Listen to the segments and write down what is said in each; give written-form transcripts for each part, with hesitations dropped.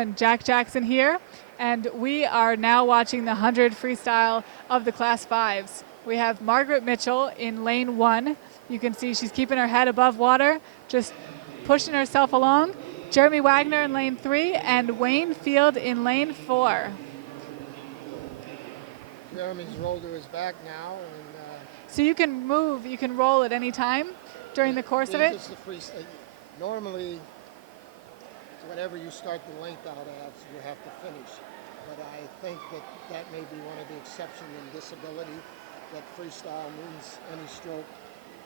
and Jack Jackson here, and we are now watching the 100 freestyle of the Class 5s. We have Margaret Mitchell in lane 1. You can see she's keeping her head above water, just pushing herself along. Jeremy Wagner in lane 3 and Wayne Field in lane 4. Jeremy's rolled to his back now. So you can move, you can roll at any time during the course of it? It's the freestyle. Normally, whatever you start the length out as, you have to finish. But I think that may be one of the exceptions in disability, that freestyle means any stroke.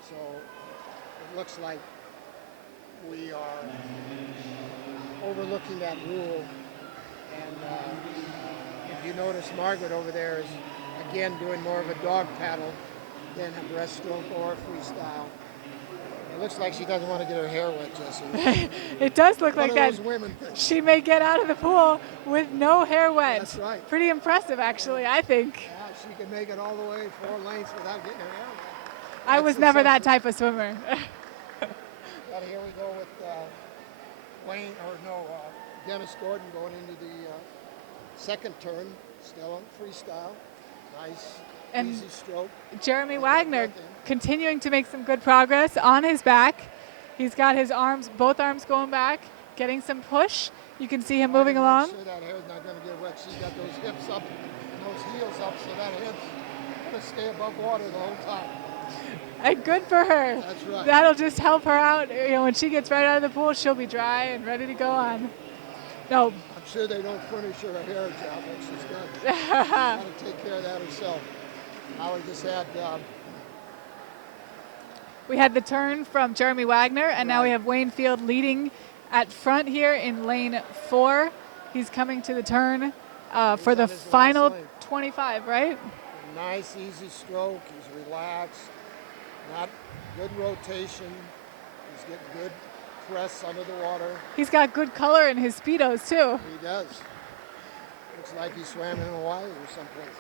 So it looks like we are overlooking that rule. And if you notice, Margaret over there is again doing more of a dog paddle than a breaststroke or freestyle. It looks like she doesn't want to get her hair wet, Jesse. It does look like that. Women things. She may get out of the pool with no hair wet. That's right. Pretty impressive, actually, I think. Yeah, she can make it all the way 4 lengths without getting her hair wet. I was never that type of swimmer. But here we go with Dennis Gordon going into the second turn, still on freestyle. Nice, easy stroke. Jeremy Wagner continuing to make some good progress on his back. He's got his arms, both arms going back, getting some push. You can see him moving along. Make sure that hair's not going to get wet. She's got those hips up and those heels up, so that hair's going to stay above water the whole time. And good for her. That's right. That'll just help her out. You know, when she gets right out of the pool, she'll be dry and ready to go on. No. I'm sure they don't furnish her a hair job when she's done. She's got to take care of that herself. Now we just had. We had the turn from Jeremy Wagner, and now we have Wayne Field leading at front here in lane 4. He's coming to the turn for the final 25, right? Nice, easy stroke. He's relaxed. Not good rotation. He's getting good press under the water. He's got good color in his Speedos, too. He does. Looks like he swam in Hawaii or someplace.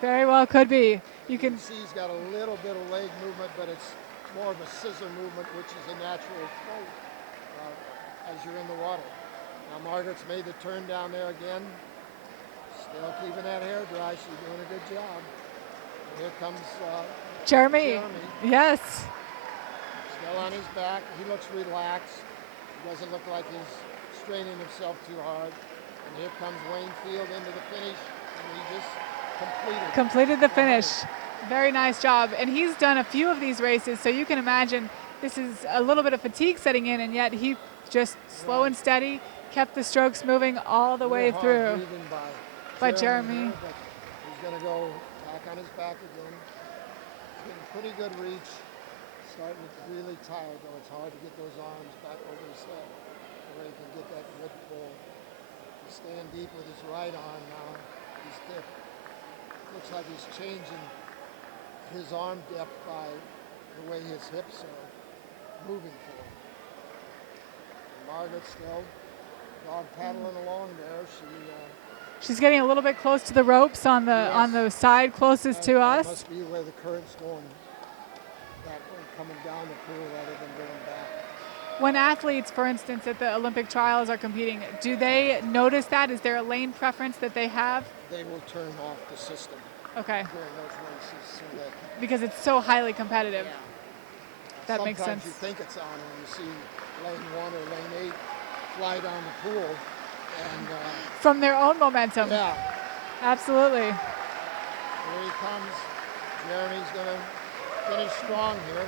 Very well could be. You can see he's got a little bit of leg movement, but it's more of a scissor movement, which is a natural float as you're in the water. Now Margaret's made the turn down there again. Still keeping that hair dry. She's doing a good job. And here comes Jeremy. Yes. Still on his back. He looks relaxed. He doesn't look like he's straining himself too hard. And here comes Wayne Field into the finish. And he just completed the finish. Very nice job. And he's done a few of these races, so you can imagine this is a little bit of fatigue setting in, and yet he just slow and steady kept the strokes moving all the way through. By Jeremy. He's going to go back on his back again. He's getting pretty good reach. Starting to get really tired, though. It's hard to get those arms back over his head where he can get that good pull. He's staying deep with his right arm now. He's dip. Looks like he's changing his arm depth by the way his hips are moving for him. And Margaret still dog paddling along there. She's getting a little bit close to the ropes on the side closest to us. That must be where the current's going that way, coming down the pool rather than going back. When athletes, for instance, at the Olympic trials are competing, do they notice that? Is there a lane preference that they have? They will turn off the system during those races. So that because it's so highly competitive. Yeah. That makes sense. Sometimes you think it's on when you see lane 1 or lane 8 fly down the pool. And, from their own momentum. Yeah. Absolutely. Here he comes. Jeremy's going to finish strong here.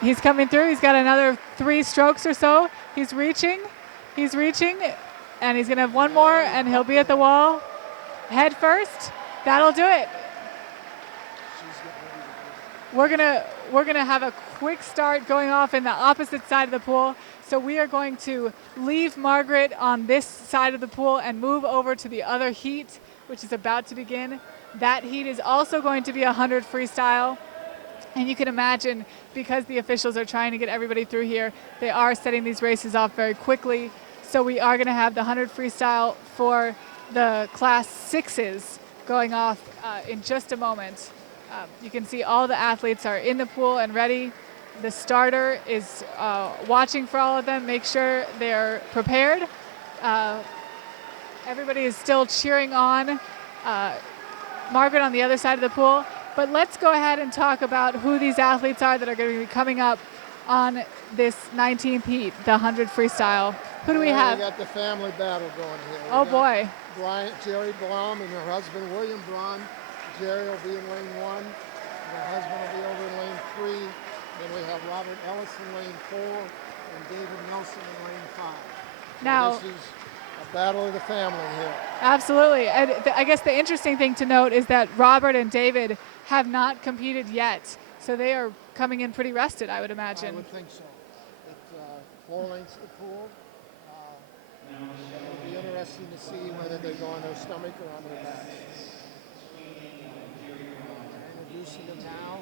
He's coming through. He's got another 3 strokes or so. He's reaching, and he's going to have one more, and he'll be at the wall. Head first. That'll do it. We're gonna have a quick start going off in the opposite side of the pool. So we are going to leave Margaret on this side of the pool and move over to the other heat, which is about to begin. That heat is also going to be 100 freestyle. And you can imagine, because the officials are trying to get everybody through here, they are setting these races off very quickly. So we are going to have the 100 freestyle for the class 6s going off in just a moment. You can see all the athletes are in the pool and ready. The starter is watching for all of them, make sure they're prepared. Everybody is still cheering on Margaret on the other side of the pool. But let's go ahead and talk about who these athletes are that are going to be coming up on this 19th heat, the 100 freestyle. Who do we have? We got the family battle going here. Oh boy. Jerry Blom and her husband William Braun. Jerry will be in lane 1. And her husband will be over in lane 3. Then we have Robert Ellis in lane 4 and David Nelson in lane 5. So Now, this is a battle of the family here. Absolutely. And I guess the interesting thing to note is that Robert and David have not competed yet. So they are coming in pretty rested, I would imagine. I would think so. It's 4 lengths to pool. It'll be interesting to see whether they go on their stomach or on their backs. Introducing them now.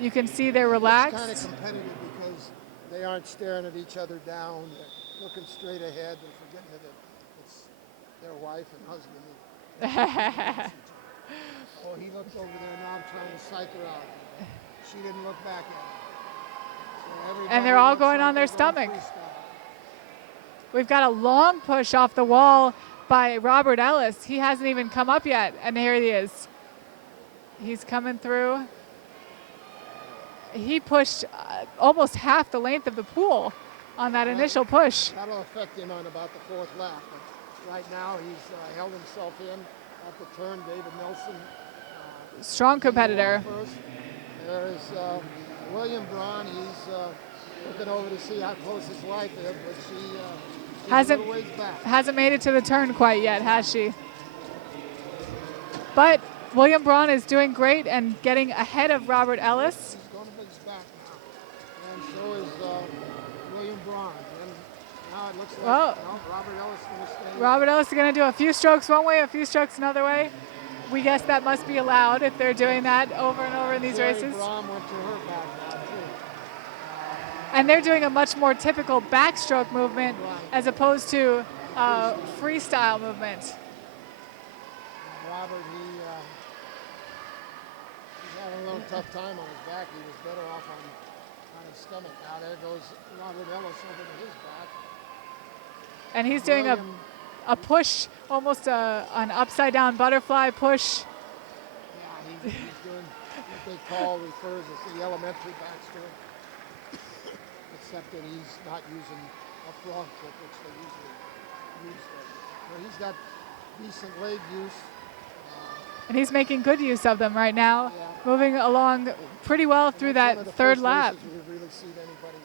You can see they're relaxed. It's kind of competitive because they aren't staring at each other down. They're looking straight ahead. They're forgetting that it's their wife and husband. Oh, he looked over there now. I'm trying to psych her out. She didn't look back at him. So and they're all going on their stomach. We've got a long push off the wall by Robert Ellis. He hasn't even come up yet, and here he is. He's coming through. He pushed almost half the length of the pool on that initial push. That'll affect him on about the 4th lap. But right now, he's held himself in at the turn. David Nelson. Strong competitor. First. There is William Braun. He's looking over to see how close his wife is, but she's a little ways back. Hasn't made it to the turn quite yet, has she? But William Braun is doing great and getting ahead of Robert Ellis. He's going to his back now. And so is William Braun. And now it looks like Robert Ellis is going to stay. Robert Ellis is going to do a few strokes one way, a few strokes another way. We guess that must be allowed if they're doing that over and over in these races. Braun went to her back now, too. And they're doing a much more typical backstroke movement as opposed to freestyle movement. Robert, he's having a little tough time on his back. He was better off on his stomach. Now there goes Robert Ellis over to his back. And he's doing a push, almost an upside down butterfly push. Yeah, he's doing what they refers as the elementary backstroke. Except that he's not using a frog kick, which they usually use. So he's got decent leg use. And he's making good use of them right now, moving along pretty well through that 3rd lap. We've really seen anybody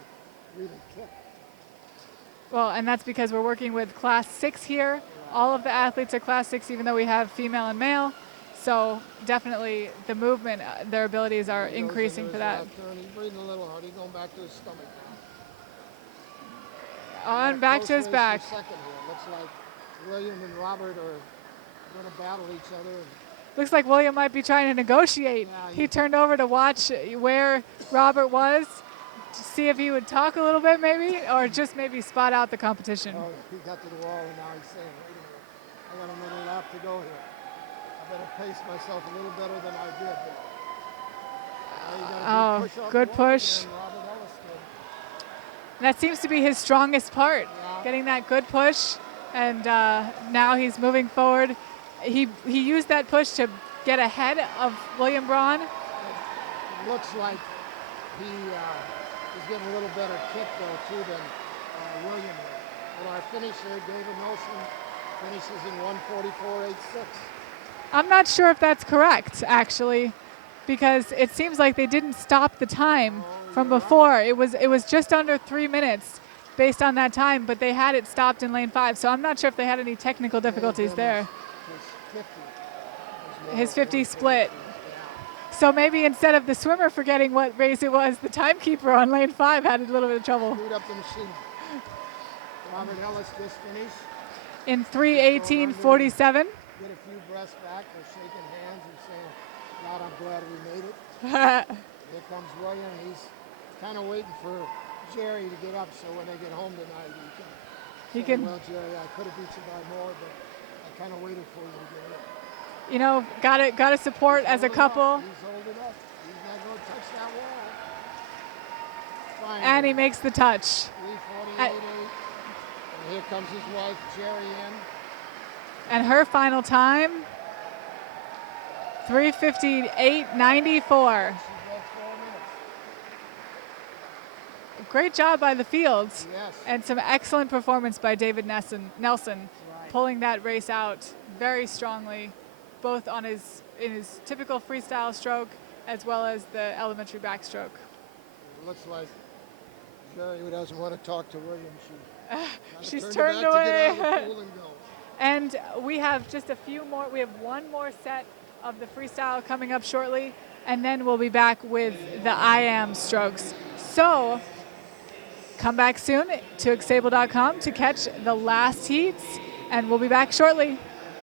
really kick. Well, and that's because we're working with Class 6 here. Right. All of the athletes are Class 6, even though we have female and male. So definitely the movement, their abilities are increasing for that. He's breathing a little hard. He's going back to his stomach now. On back to his back. Second here. Looks like William and Robert are going to battle each other. Looks like William might be trying to negotiate. Yeah, he turned over to watch where Robert was, to see if he would talk a little bit maybe, or just maybe spot out the competition. Oh, he got to the wall and now he's saying, wait a minute, I got another lap to go here. I better pace myself a little better than I did. Good push. That seems to be his strongest part, getting that good push. And now he's moving forward. He used that push to get ahead of William Braun. It looks like he is getting a little better kick, though, too, than William. And our finisher, David Nelson, finishes in 1:44.86. I'm not sure if that's correct, actually, because it seems like they didn't stop the time from before. Right. It was just under 3 minutes based on that time, but they had it stopped in lane 5. So I'm not sure if they had any technical difficulties there. His 50 split. So maybe instead of the swimmer forgetting what race it was, the timekeeper on lane 5 had a little bit of trouble. Screwed up the machine. Robert Ellis just finished. In 3:18.47. Get a few breaths back. They're shaking hands and saying, God, I'm glad we made it. Here comes William. He's kind of waiting for Jerry to get up so when they get home tonight he can say, well, Jerry, I could have beat you by more, but I kind of waited for you to get in. you know, gotta support as a couple. He's holding up. He's not going to touch that wall. Finally. And he makes the touch. 3:48.8. And here comes his wife, Jerry, in. And her final time, 3:58.94. She's got 4 minutes. Great job by the fields. Yes. And some excellent performance by David Nelson, Right. pulling that race out very strongly, both in his typical freestyle stroke as well as the elementary backstroke. It looks like Jerry doesn't want to talk to William. She's turned turned back to get away. out of the pool and go. And we have just a few more. We have one more set of the freestyle coming up shortly, and then we'll be back with the I am strokes. So come back soon to Xable.com to catch the last heats, and we'll be back shortly.